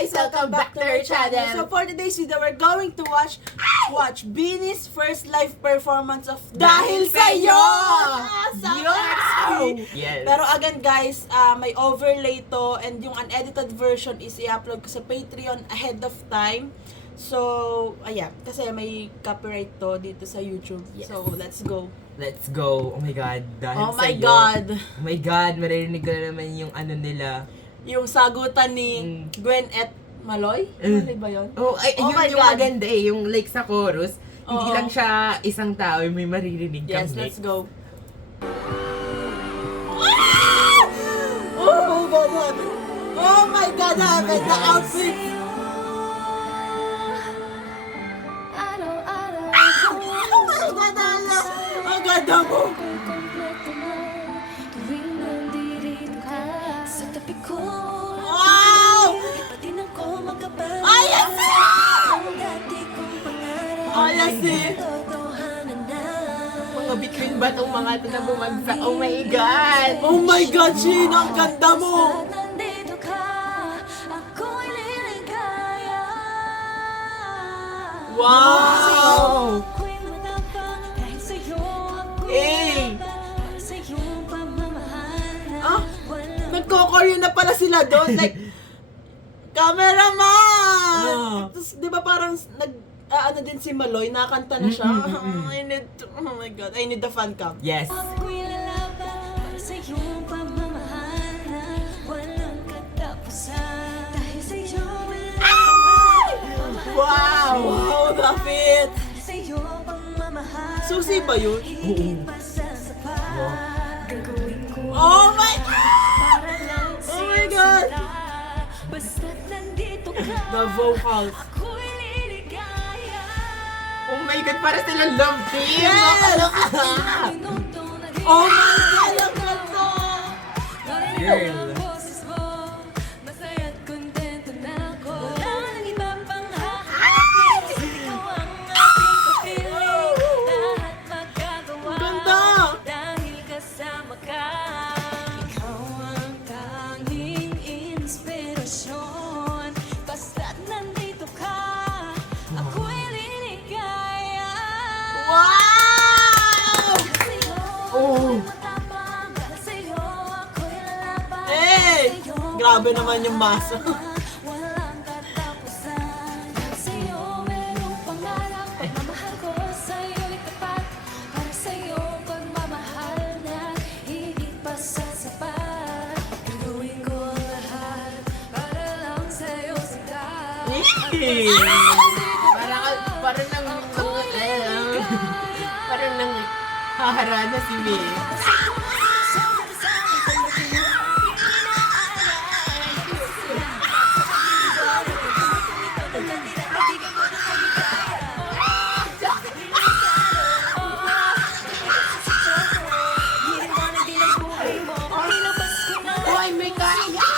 guys! Welcome back to our channel! So for today's video, we're going to watch Beanie's first live performance of Dahil Sa'yo! Sa Yo! Yes. Pero again guys, may overlay to and yung unedited version is i-upload ko sa Patreon ahead of time. So, ayan, kasi may copyright to dito sa YouTube. Yes. So, let's go. Let's go! Oh my God! Dahil Oh my sa'yo. God! Oh my God! Maririnig ko na naman yung ano nila. Yung sagutan ni Gwen et Maloy? Maloy ba yun? Oh, ay, Oh yun my yung God. maganda eh. Yung like sa chorus, hindi Oo. lang siya isang tao, may maririnig kang Yes, let's mix. go. Oh my God, heaven. Oh my God, heaven. The outfit. Oh my God, Ala. Ang ganda mo. Wow! Ayos eh! Ayos eh! Mga between ba tong mga ito na bumagsak? Oh my God! Oh my God, Shin! Ang ganda mo! Wow! Eh! Ah, nagko-choreo na pala sila doon. Like, cameraman! Tapos, di ba parang ano din si Maloy, nakanta na siya. I need to, oh my God, I need the fan cam. Yes! Wow! Wow, the fit! Susi ba yun? Oh my God! Oh my God! The vocals. Oh my God! Para silang love team! Yes! Oh my God! Ang ganda! Girl! Ganda! Wow! Oh! Hey! Grabe naman yung masa. Parang nang haharana si May. Hoy, may kaya!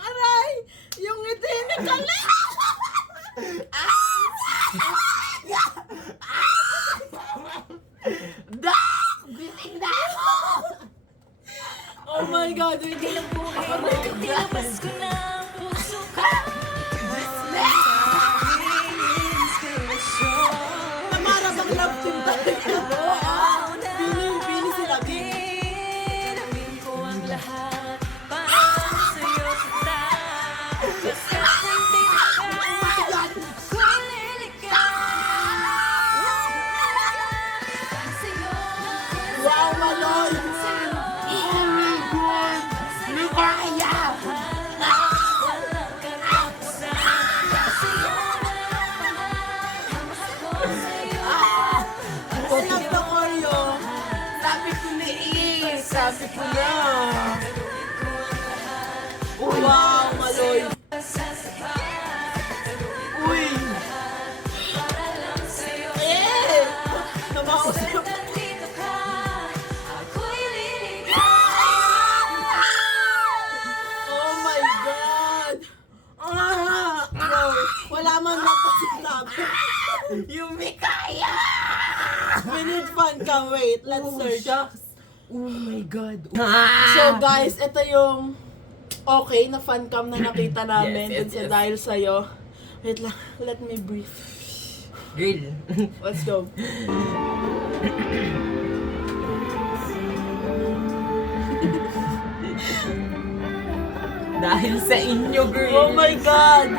Aray! Yung ngiti ni Kali! Dok! Gising na ako! Oh my God! Hindi lang po. Oh my God! Namara bang love team talaga? Pili sila. Wow, Maloy! Oh my God! May kaya! I love the choreo. Sabi ko na eh! Sabi ko na! Wow, Maloy! Uy! Eh! Namausap. Oh my God! Wala man lang pa sinabi. Yumi kaya! We need fan cam. Wait, let's search. Shucks. Oh my God. So guys, ito yung okay na fan cam na nakita namin Yes, yes, dun sa yes. dahil sa'yo. Wait lang, let me breathe. Girl. Let's go. Dahil sa inyo, girl. Oh my God!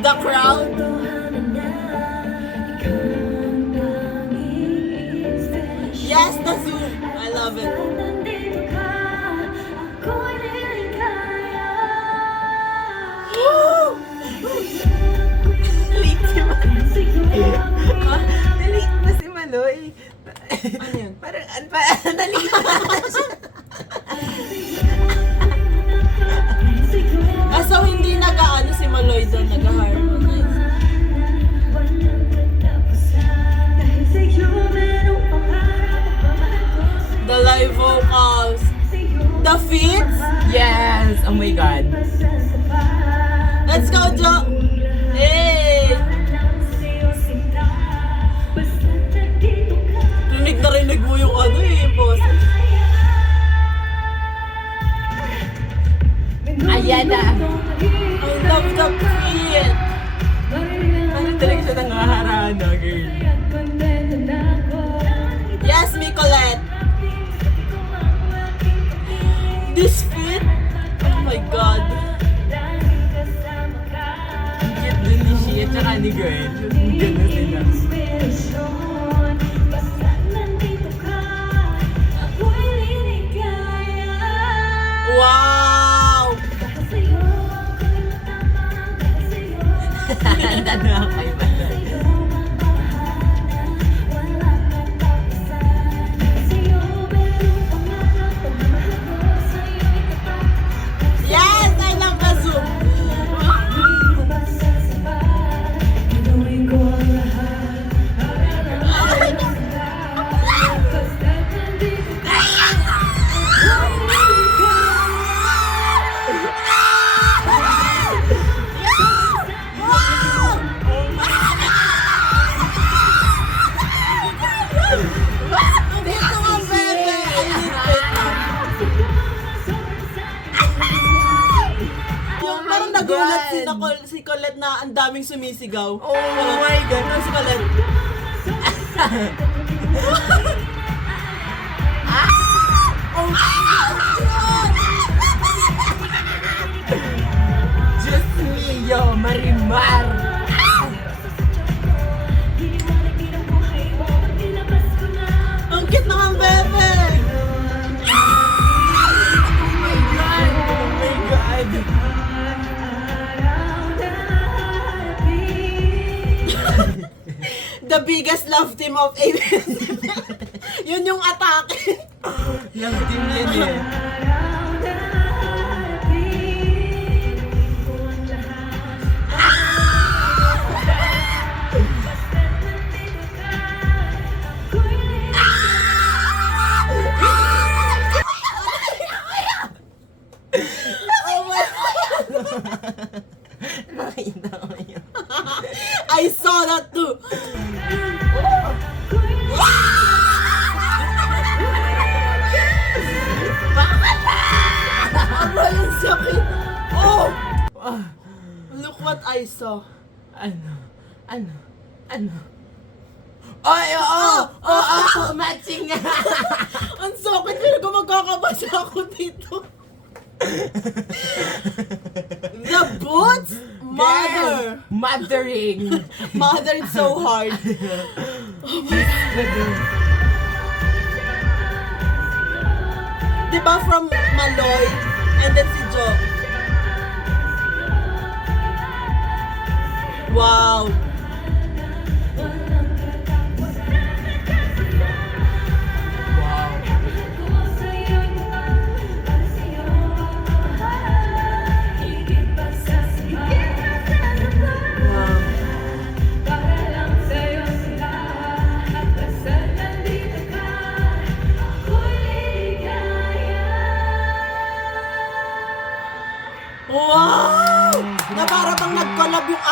The crowd. Yes, the Zoom. I love it. Late si Maloy. Nalate na si Maloy. Ano yun? Parang, nalate na siya. So hindi nag-ano si Maloy doon, nag-harmonize. The live vocals. The feats. Yes! Oh my God. Let's go, Jo! Hey! Rinig mo yung ano yung boses. Ayan na. I love the feat. Ano talaga siya nangaharana, girl? Yes, Nicolette. This feat. Oh my God. Ang cute dun ni Shea at saka ni Gwen. Gano'n sila. Wow! Handa na ako kay Maloy. Yes, I love the Zoom. Yung parang nagulat si Colette na ang daming sumisigaw. Oh my God. Ano si Colette? Diyos mio, Marimar! Ang cute naman, bebe! Oh my God! Oh my God! The biggest love team of ABS. Yun yung atake. Love team yan eh. Oh my Nakita ko yun. I saw that too. Abra yung sakit. Oh! Ah, Look what I saw. ano? Ay, oo! Oo! Matching nga! Ang sakit, pero kung magkakabasa ako dito. The boots? Mother! Mothering! Mother, it's so hard. Diba from Maloy and then si Jo? Wow!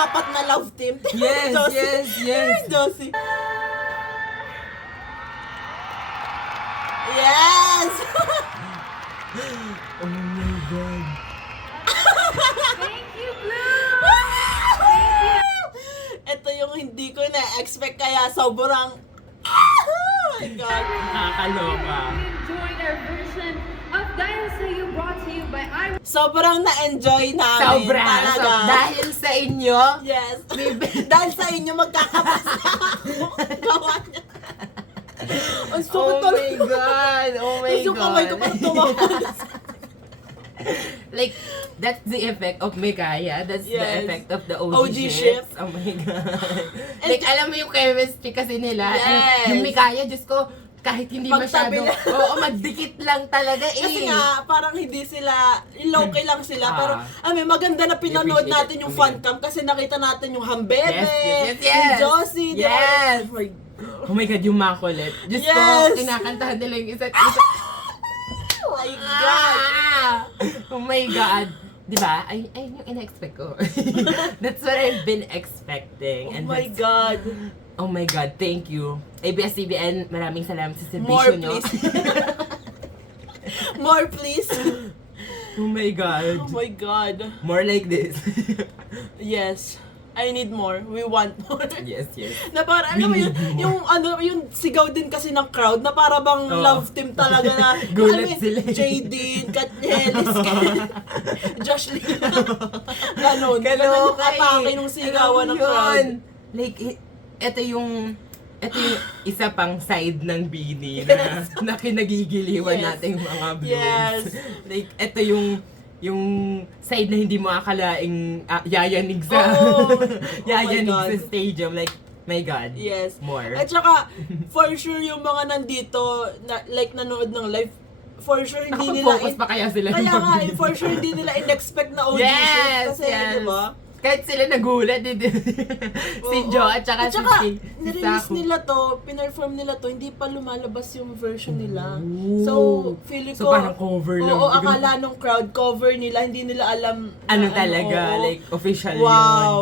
apat na love team. Yes, Josie. yes, yes. Josie. Yes! Oh my God. Thank you, Blue! Ito yung hindi ko na-expect kaya sobrang... Oh my God. Nakakaloka. Enjoyed our version of Dahil Sa'yo brought to you by I. Sobrang na-enjoy namin. Sobra. Talaga. So, dahil sa inyo, Yes. Dahil sa inyo magkakapasa ako. Gawa niya. Ang oh sukot ko. my God, oh my Yung kamay ko God. parang tumawa. Like, that's the effect of Mikaya. That's the Yes. effect of the OG, OG ships. ship. Oh my God. Like, alam mo yung chemistry kasi nila. Yes. Yung Mikaya, Diyos ko, kahit hindi Magtabi masyado, lang. oo, magdikit lang talaga eh. Kasi nga, parang hindi sila, low-key lang sila. Pero, maganda na pinanood Appreciate natin it. yung Oh my fan God. cam kasi nakita natin yung Hambebe, Yes, yes, yes, yung yes. Josie, di ba? Yes. Oh my Oh my God, yung makulit. Diyos Yes. ko, kinakantahan nila yung isa't isa. Oh my God! Ah! Oh my God. Diba? Ay yung ina-expect ko. That's what I've been expecting. Oh And my that's- God! Oh my God, thank you. ABS-CBN, maraming salamat sa More, servisyo nyo. please. More, please. Oh my God. Oh my God. More like this. Yes. I need more. We want more. Yes, yes. Na para, alam mo We yun, need more. yung sigaw din kasi ng crowd na para bang Oo. love team talaga na. Gulat alam mo yun, sila eh. Jaden, Katnielis, Josh Lee. Ganon. Ganon yung Kaloka atake nung sigawan ng crowd. Like, ito yung isa pang side ng Bini na, na kinagigiliwan Yes. nating mga blooms. Yes. Like, ito yung side na hindi mo akalaing yayanig sa Oo. yayanig Oh my sa God. stadium. Like, my God. Yes. More. At saka, for sure yung mga nandito, na, like nanood ng live, for sure hindi nila... Focus pa kaya sila. Kaya nga, for sure hindi nila in-expect na audition. Yes, Kasi, yes. di ba? Kahit sila nagulat, si Oo. Jo at saka si nirelease Saku. nila to, pinerform nila to, hindi pa lumalabas yung version nila. Ooh. So, feeling So, ko, parang cover lang. oo, akala nung crowd cover nila, hindi nila alam Ano na talaga, oo. like, official Wow,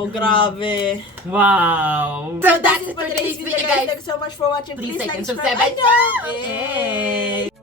yun. grabe. Wow! So, that's it for today's video, guys. Thanks so much for watching. Please Please like like, and subscribe. subscribe. Annyeong! Yay!